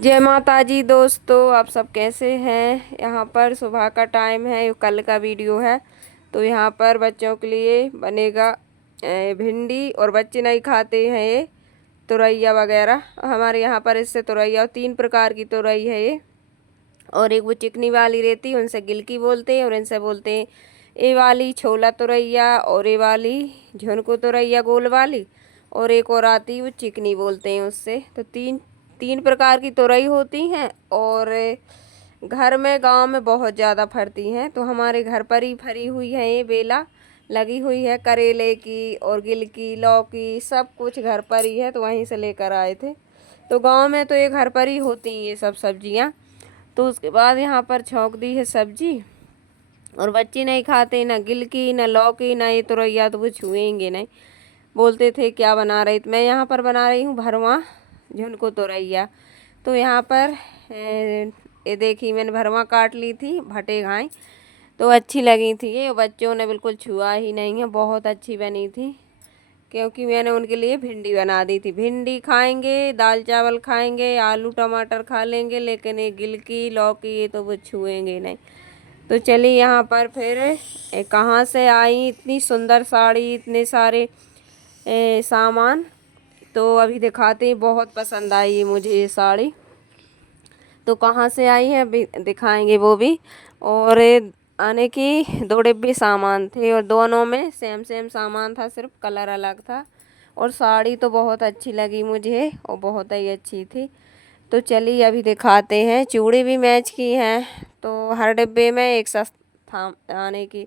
जय माता जी दोस्तों, आप सब कैसे हैं। यहाँ पर सुबह का टाइम है, ये कल का वीडियो है। तो यहाँ पर बच्चों के लिए बनेगा भिंडी, और बच्चे नहीं खाते हैं ये तुरैया वगैरह। हमारे यहाँ पर इससे तुरैया 3 प्रकार की तुरई है ये, और एक वो चिकनी वाली रहती है, उनसे गिलकी बोलते हैं, और इनसे बोलते हैं ये वाली छोला तुरैया, और ये वाली झुनको तुरैया गोल वाली, और एक और आती वो चिकनी बोलते हैं उससे। तो तीन तीन प्रकार की तुरई होती हैं, और घर में गांव में बहुत ज़्यादा फरती हैं। तो हमारे घर पर ही फरी हुई है, ये बेला लगी हुई है करेले की और गिलकी लौकी सब कुछ घर पर ही है, तो वहीं से लेकर आए थे। तो गांव में तो ये घर पर ही होती हैं ये सब सब्जियां। तो उसके बाद यहाँ पर छौंक दी है सब्जी, और बच्चे नहीं खाते, ना गिलकी ना लौकी ना ये तुरैया, तो वो छुएंगे नहीं। बोलते थे क्या बना रही, तो मैं यहाँ पर बना रही हूँ भरवा झुनको तुरैया। तो यहाँ पर ये देखी मैंने भरवा काट ली थी भटे घाई, तो अच्छी लगी थी ये, बच्चों ने बिल्कुल छुआ ही नहीं है, बहुत अच्छी बनी थी। क्योंकि मैंने उनके लिए भिंडी बना दी थी। भिंडी खाएंगे, दाल चावल खाएंगे, आलू टमाटर खा लेंगे, लेकिन ये गिलकी लौकी ये तो वो छुएंगे नहीं। तो चलिए यहाँ पर फिर कहाँ से आई इतनी सुंदर साड़ी, इतने सारे सामान, तो अभी दिखाते हैं। बहुत पसंद आई है मुझे ये साड़ी, तो कहाँ से आई है अभी दिखाएंगे वो भी। और आने की 2 डिब्बे सामान थे, और दोनों में सेम सेम सामान था, सिर्फ कलर अलग था। और साड़ी तो बहुत अच्छी लगी मुझे, और बहुत ही अच्छी थी। तो चलिए अभी दिखाते हैं। चूड़ी भी मैच की हैं, तो हर डिब्बे में एक सा था आने की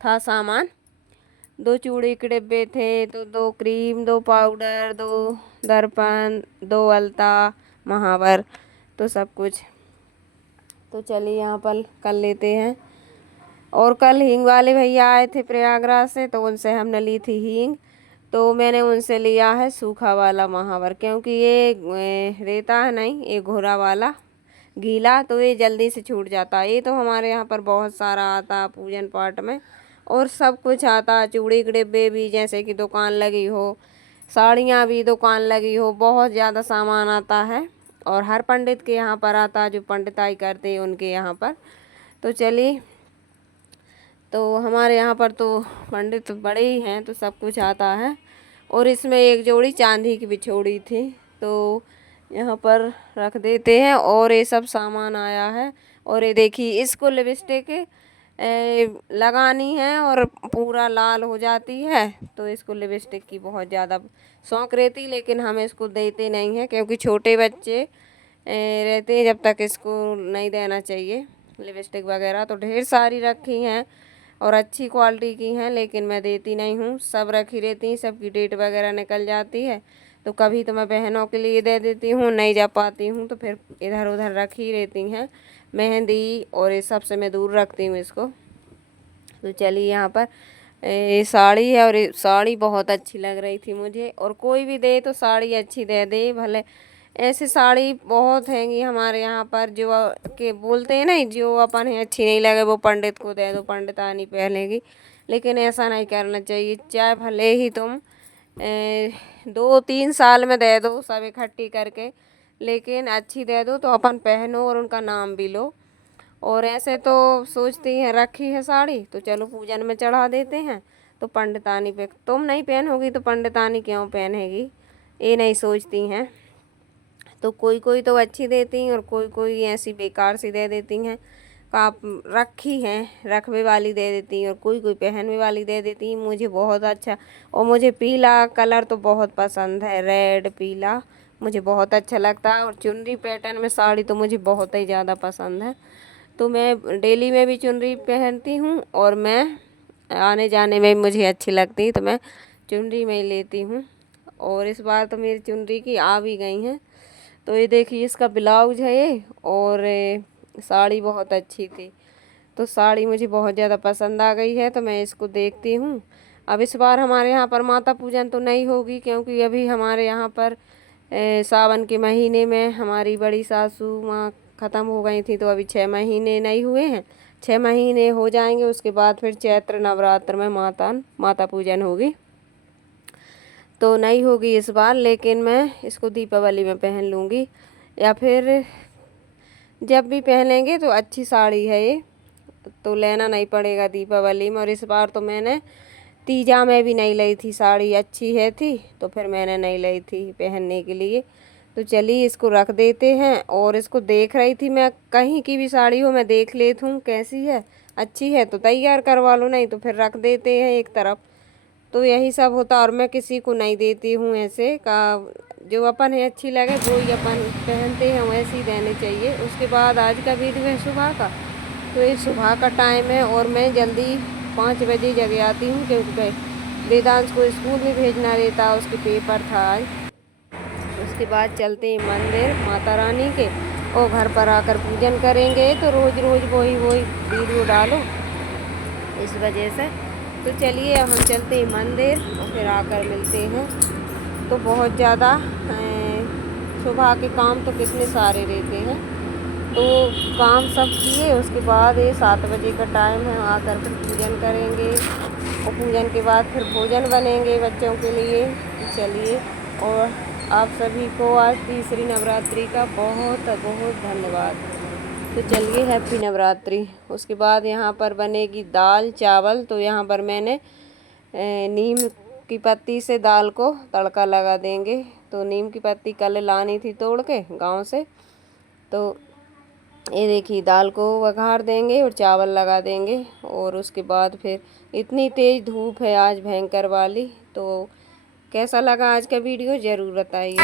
था सामान। 2 चूड़ी के डिब्बे थे, तो 2 क्रीम, 2 पाउडर, 2 दर्पण, 2 अलता महावर, तो सब कुछ। तो चलिए यहाँ पर कर लेते हैं। और कल हींग वाले भैया आए थे प्रयागराज से, तो उनसे हमने ली थी हींग। तो मैंने उनसे लिया है सूखा वाला महावर, क्योंकि ये रेता है नहीं, ये घोरा वाला गीला, तो ये जल्दी से छूट जाता है। ये तो हमारे यहाँ पर बहुत सारा आता पूजन पाठ में, और सब कुछ आता। चूड़ी के डिब्बे भी, जैसे कि दुकान लगी हो, साड़ियाँ भी दुकान लगी हो, बहुत ज़्यादा सामान आता है। और हर पंडित के यहाँ पर आता है, जो पंडिताई करते हैं उनके यहाँ पर। तो चलिए, तो हमारे यहाँ पर तो पंडित बड़े ही हैं, तो सब कुछ आता है। और इसमें एक जोड़ी चांदी की बिछोड़ी थी, तो यहाँ पर रख देते हैं। और ये सब सामान आया है। और ये देखिए, इसको लिपस्टिक लगानी है और पूरा लाल हो जाती है, तो इसको लिपस्टिक की बहुत ज़्यादा शौक रहती, लेकिन हम इसको देते नहीं हैं, क्योंकि छोटे बच्चे रहते हैं, जब तक इसको नहीं देना चाहिए लिपस्टिक वगैरह। तो ढेर सारी रखी हैं, और अच्छी क्वालिटी की हैं, लेकिन मैं देती नहीं हूँ। सब रखी रहती हैं, सबकी डेट वगैरह निकल जाती है। तो कभी तो मैं बहनों के लिए दे देती हूँ, नहीं जा पाती हूँ तो फिर इधर उधर रखी रहती हैं। मेहंदी और ये सब से मैं दूर रखती हूँ इसको। तो चलिए यहाँ पर ये साड़ी है, और ये साड़ी बहुत अच्छी लग रही थी मुझे। और कोई भी दे तो साड़ी अच्छी दे दे, भले ऐसी साड़ी बहुत हैंगी हमारे यहाँ पर, जो के बोलते हैं नहीं, जो अपन है अच्छी नहीं लगे वो पंडित को दे दो, पंडितानी पहनेगी। लेकिन ऐसा नहीं करना चाहिए। चाहे भले ही तुम 2-3 साल में दे दो सब इकट्ठी करके, लेकिन अच्छी दे दो तो अपन पहनो और उनका नाम भी लो। और ऐसे तो सोचती हैं रखी है साड़ी, तो चलो पूजन में चढ़ा देते हैं। तो पंडितानी पे तुम नहीं पहनोगी तो पंडितानी क्यों पहनेगी, ये नहीं सोचती हैं। तो कोई कोई तो अच्छी देती हैं, और कोई कोई ऐसी बेकार सी दे देती हैं। आप रखी हैं रखवे वाली दे देती हैं, और कोई कोई पहनवे वाली दे देती हैं। मुझे बहुत अच्छा, और मुझे पीला कलर तो बहुत पसंद है, रेड पीला मुझे बहुत अच्छा लगता है। और चुनरी पैटर्न में साड़ी तो मुझे बहुत ही ज़्यादा पसंद है। तो मैं डेली में भी चुनरी पहनती हूँ, और मैं आने जाने में मुझे अच्छी लगती है, तो मैं चुनरी में ही लेती हूँ। और इस बार तो मेरी चुनरी की आ भी गई हैं। तो ये देखिए, इसका ब्लाउज है ये, और साड़ी बहुत अच्छी थी। तो साड़ी मुझे बहुत ज़्यादा पसंद आ गई है, तो मैं इसको देखती हूँ। अब इस बार हमारे यहाँ पर माता पूजन तो नहीं होगी, क्योंकि अभी हमारे यहाँ पर सावन के महीने में हमारी बड़ी सासू माँ ख़त्म हो गई थी, तो अभी 6 महीने नहीं हुए हैं। 6 महीने हो जाएंगे, उसके बाद फिर चैत्र नवरात्र में माता पूजन होगी। तो नहीं होगी इस बार, लेकिन मैं इसको दीपावली में पहन लूँगी। या फिर जब भी पहनेंगे तो अच्छी साड़ी है ये, तो लेना नहीं पड़ेगा दीपावली में। और इस बार तो मैंने तीजा में भी नहीं ली थी साड़ी, अच्छी है थी तो फिर मैंने नहीं ली थी पहनने के लिए। तो चलिए इसको रख देते हैं। और इसको देख रही थी मैं, कहीं की भी साड़ी हो मैं देख लेती हूँ कैसी है, अच्छी है तो तैयार करवा लो, नहीं तो फिर रख देते हैं एक तरफ। तो यही सब होता। और मैं किसी को नहीं देती हूँ ऐसे का, जो अपन है अच्छी लगे वो ही अपन पहनते हैं, वैसे ही देने चाहिए। उसके बाद आज का वीडियो है सुबह का, तो ये सुबह का टाइम है और मैं जल्दी 5 बजे जग आती हूँ, क्योंकि वेदांश को स्कूल में भेजना रहता, उसके पेपर था आज। उसके बाद चलते हैं मंदिर माता रानी के, और घर पर आकर पूजन करेंगे। तो रोज़ रोज़ वही वीडियो डालो, इस वजह से। तो चलिए अब हम चलते हैं मंदिर और फिर आकर मिलते हैं। तो बहुत ज़्यादा सुबह के काम तो कितने सारे रहते हैं, तो काम सब किए। उसके बाद ये 7 बजे का टाइम है, आकर फिर पूजन करेंगे और पूजन के बाद फिर भोजन बनेंगे बच्चों के लिए। चलिए, और आप सभी को आज तीसरी नवरात्रि का बहुत बहुत धन्यवाद। तो चलिए हैप्पी नवरात्रि। उसके बाद यहाँ पर बनेगी दाल चावल। तो यहाँ पर मैंने नीम की पत्ती से दाल को तड़का लगा देंगे। तो नीम की पत्ती कल लानी थी तोड़ के गांव से, तो ये देखिए दाल को वघार देंगे और चावल लगा देंगे। और उसके बाद फिर इतनी तेज़ धूप है आज भयंकर वाली। तो कैसा लगा आज का वीडियो ज़रूर बताइए।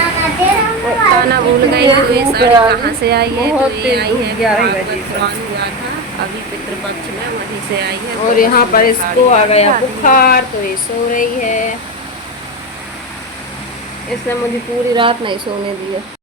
बताना भूल गई हूँ ये साड़ी कहाँ से आई है। तो ये आई है 11 बजे हुआ था अभी पितृपक्ष में, वहीं से आई है। और यहाँ पर इसको आ गया बुखार, तो ये सो रही है। इसने मुझे पूरी रात नहीं सोने दिया।